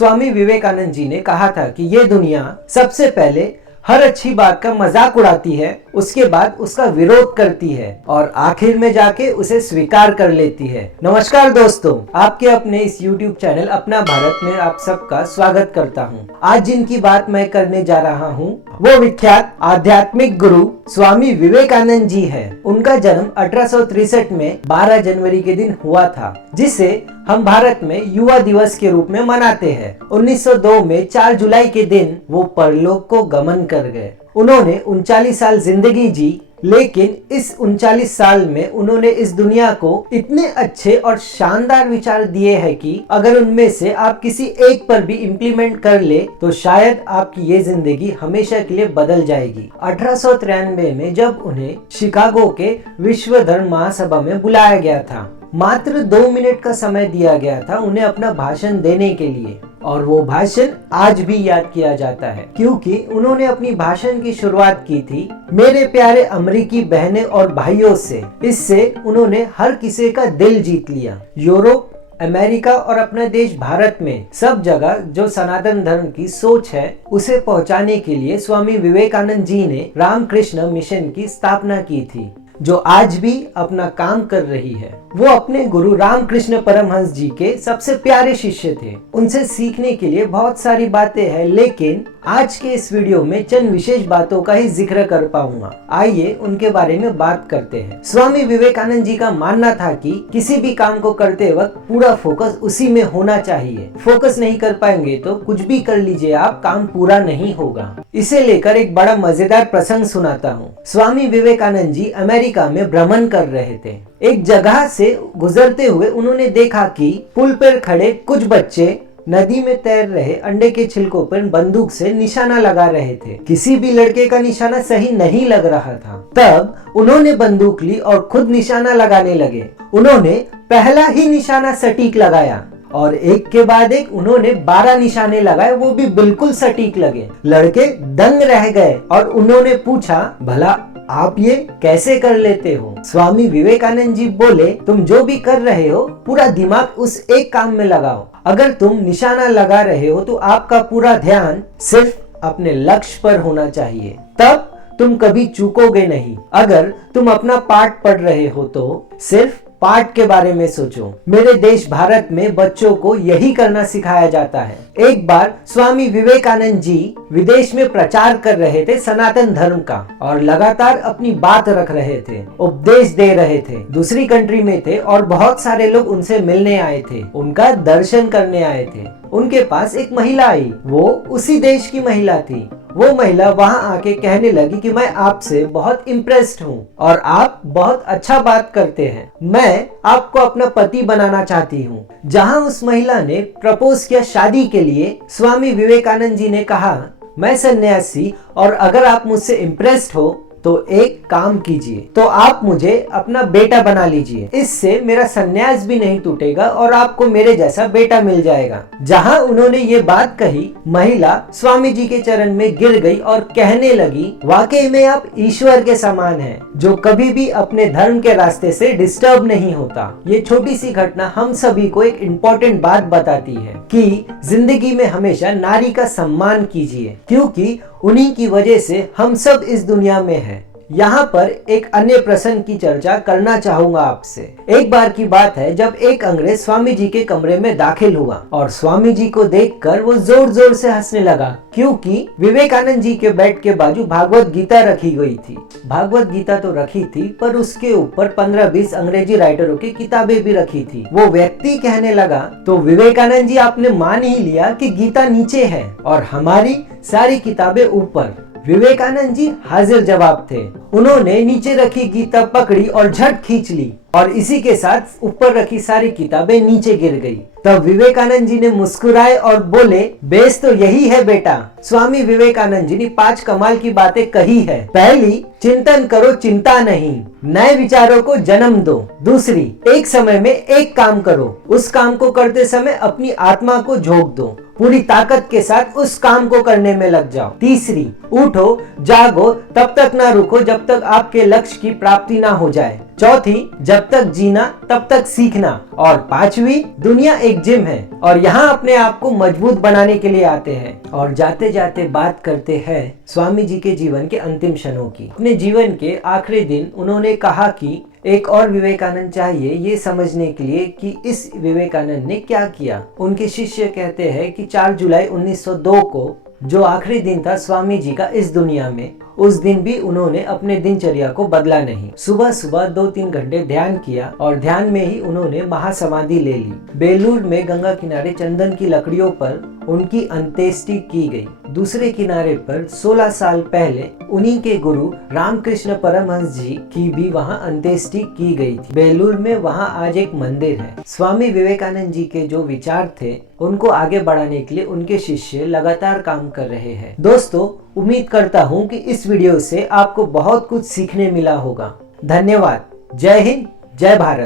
स्वामी विवेकानंद जी ने कहा था कि ये दुनिया सबसे पहले हर अच्छी बात का मजाक उड़ाती है, उसके बाद उसका विरोध करती है और आखिर में जाके उसे स्वीकार कर लेती है। नमस्कार दोस्तों, आपके अपने इस YouTube चैनल अपना भारत में आप सबका स्वागत करता हूँ। आज जिनकी बात मैं करने जा रहा हूँ वो विख्यात आध्यात्मिक गुरु स्वामी विवेकानंद जी है। उनका जन्म 1863 में 12 जनवरी के दिन हुआ था, जिसे हम भारत में युवा दिवस के रूप में मनाते हैं। 1902 में 4 जुलाई के दिन वो परलोक को गमन कर गए। उन्होंने 39 साल जिंदगी जी, लेकिन इस 39 साल में उन्होंने इस दुनिया को इतने अच्छे और शानदार विचार दिए हैं कि अगर उनमें से आप किसी एक पर भी इम्प्लीमेंट कर ले तो शायद आपकी ये जिंदगी हमेशा के लिए बदल जाएगी। 1893 में जब उन्हें शिकागो के विश्व धर्म महासभा में बुलाया गया था, मात्र 2 मिनट का समय दिया गया था उन्हें अपना भाषण देने के लिए, और वो भाषण आज भी याद किया जाता है क्योंकि उन्होंने अपनी भाषण की शुरुआत की थी मेरे प्यारे अमेरिकी बहनें और भाइयों से। इससे उन्होंने हर किसी का दिल जीत लिया। यूरोप, अमेरिका और अपना देश भारत में सब जगह जो सनातन धर्म की सोच है उसे पहुंचाने के लिए स्वामी विवेकानंद जी ने रामकृष्ण मिशन की स्थापना की थी, जो आज भी अपना काम कर रही है। वो अपने गुरु रामकृष्ण परमहंस जी के सबसे प्यारे शिष्य थे। उनसे सीखने के लिए बहुत सारी बातें हैं, लेकिन आज के इस वीडियो में चंद विशेष बातों का ही जिक्र कर पाऊंगा। आइए उनके बारे में बात करते हैं। स्वामी विवेकानंद जी का मानना था कि किसी भी काम को करते वक्त पूरा फोकस उसी में होना चाहिए। फोकस नहीं कर पाएंगे तो कुछ भी कर लीजिए आप, काम पूरा नहीं होगा। इसे लेकर एक बड़ा मजेदार प्रसंग सुनाता हूँ। स्वामी विवेकानंद जी अमेरिका में भ्रमण कर रहे थे। एक जगह से गुजरते हुए उन्होंने देखा कि पुल पर खड़े कुछ बच्चे नदी में तैर रहे अंडे के छिलकों पर बंदूक से निशाना लगा रहे थे। किसी भी लड़के का निशाना सही नहीं लग रहा था। तब उन्होंने बंदूक ली और खुद निशाना लगाने लगे। उन्होंने पहला ही निशाना सटीक लगाया और एक के बाद एक उन्होंने 12 निशाने लगाए, वो भी बिल्कुल सटीक लगे। लड़के दंग रह गए और उन्होंने पूछा, भला आप ये कैसे कर लेते हो? स्वामी विवेकानंद जी बोले, तुम जो भी कर रहे हो पूरा दिमाग उस एक काम में लगाओ। अगर तुम निशाना लगा रहे हो तो आपका पूरा ध्यान सिर्फ अपने लक्ष्य पर होना चाहिए, तब तुम कभी चूकोगे नहीं। अगर तुम अपना पाठ पढ़ रहे हो तो सिर्फ पाठ के बारे में सोचो। मेरे देश भारत में बच्चों को यही करना सिखाया जाता है। एक बार स्वामी विवेकानंद जी विदेश में प्रचार कर रहे थे सनातन धर्म का और लगातार अपनी बात रख रहे थे, उपदेश दे रहे थे। दूसरी कंट्री में थे और बहुत सारे लोग उनसे मिलने आए थे, उनका दर्शन करने आए थे। उनके पास एक महिला आई, वो उसी देश की महिला थी। वो महिला वहां आके कहने लगी कि मैं आपसे बहुत इम्प्रेस्ड हूँ और आप बहुत अच्छा बात करते हैं, मैं आपको अपना पति बनाना चाहती हूँ। जहां उस महिला ने प्रपोज किया शादी के लिए, स्वामी विवेकानंद जी ने कहा, मैं सन्यासी और अगर आप मुझसे इम्प्रेस्ड हो तो एक काम कीजिए, तो आप मुझे अपना बेटा बना लीजिए। इससे मेरा सन्यास भी नहीं टूटेगा और आपको मेरे जैसा बेटा मिल जाएगा। जहां उन्होंने ये बात कही, महिला स्वामी जी के चरण में गिर गई और कहने लगी, वाकई में आप ईश्वर के समान हैं, जो कभी भी अपने धर्म के रास्ते से डिस्टर्ब नहीं होता। ये छोटी सी घटना हम सभी को एक इम्पोर्टेंट बात बताती है कि जिंदगी में हमेशा नारी का सम्मान कीजिए, क्योंकि उन्हीं की वजह से हम सब इस दुनिया में हैं। यहाँ पर एक अन्य प्रसंग की चर्चा करना चाहूंगा आपसे। एक बार की बात है जब एक अंग्रेज स्वामी जी के कमरे में दाखिल हुआ और स्वामी जी को देखकर वो जोर जोर से हंसने लगा, क्योंकि विवेकानंद जी के बेड के बाजू भागवत गीता रखी गई थी। भागवत गीता तो रखी थी पर उसके ऊपर 15-20 अंग्रेजी राइटरों की किताबें भी रखी थी। वो व्यक्ति कहने लगा, तो विवेकानंद जी आपने मान ही लिया कि गीता नीचे है और हमारी सारी किताबें ऊपर। विवेकानंद जी हाजिर जवाब थे। उन्होंने नीचे रखी गीता पकड़ी और झट खींच ली और इसी के साथ ऊपर रखी सारी किताबें नीचे गिर गई। तब विवेकानंद जी ने मुस्कुराए और बोले, बेस तो यही है बेटा। स्वामी विवेकानंद जी ने 5 कमाल की बातें कही है। पहली, चिंतन करो, चिंता नहीं, नए विचारों को जन्म दो। दूसरी, एक समय में एक काम करो, उस काम को करते समय अपनी आत्मा को झोंक दो, पूरी ताकत के साथ उस काम को करने में लग जाओ। तीसरी, उठो जागो, तब तक ना रुको जब तक आपके लक्ष्य की प्राप्ति ना हो जाए। चौथी, जब तक जीना तब तक सीखना। और 5वीं, दुनिया एक जिम है और यहाँ अपने आप को मजबूत बनाने के लिए आते हैं। और जाते जाते बात करते हैं स्वामी जी के जीवन के अंतिम क्षणों की। अपने जीवन के आखिरी दिन उन्होंने कहा कि एक और विवेकानंद चाहिए ये समझने के लिए कि इस विवेकानंद ने क्या किया। उनके शिष्य कहते हैं कि 4 जुलाई 1902 को जो आखिरी दिन था स्वामी जी का इस दुनिया में, उस दिन भी उन्होंने अपने दिनचर्या को बदला नहीं। सुबह सुबह 2-3 घंटे ध्यान किया और ध्यान में ही उन्होंने महासमाधि ले ली। बेलूर में गंगा किनारे चंदन की लकड़ियों पर उनकी अंत्येष्टि की गई। दूसरे किनारे पर 16 साल पहले उन्हीं के गुरु रामकृष्ण परमहंस जी की भी वहां अंत्येष्टि की गई थी। बेलूर में वहां आज एक मंदिर है। स्वामी विवेकानंद जी के जो विचार थे उनको आगे बढ़ाने के लिए उनके शिष्य लगातार काम कर रहे हैं। दोस्तों, उम्मीद करता हूँ कि इस वीडियो से आपको बहुत कुछ सीखने मिला होगा। धन्यवाद। जय हिंद, जय भारत।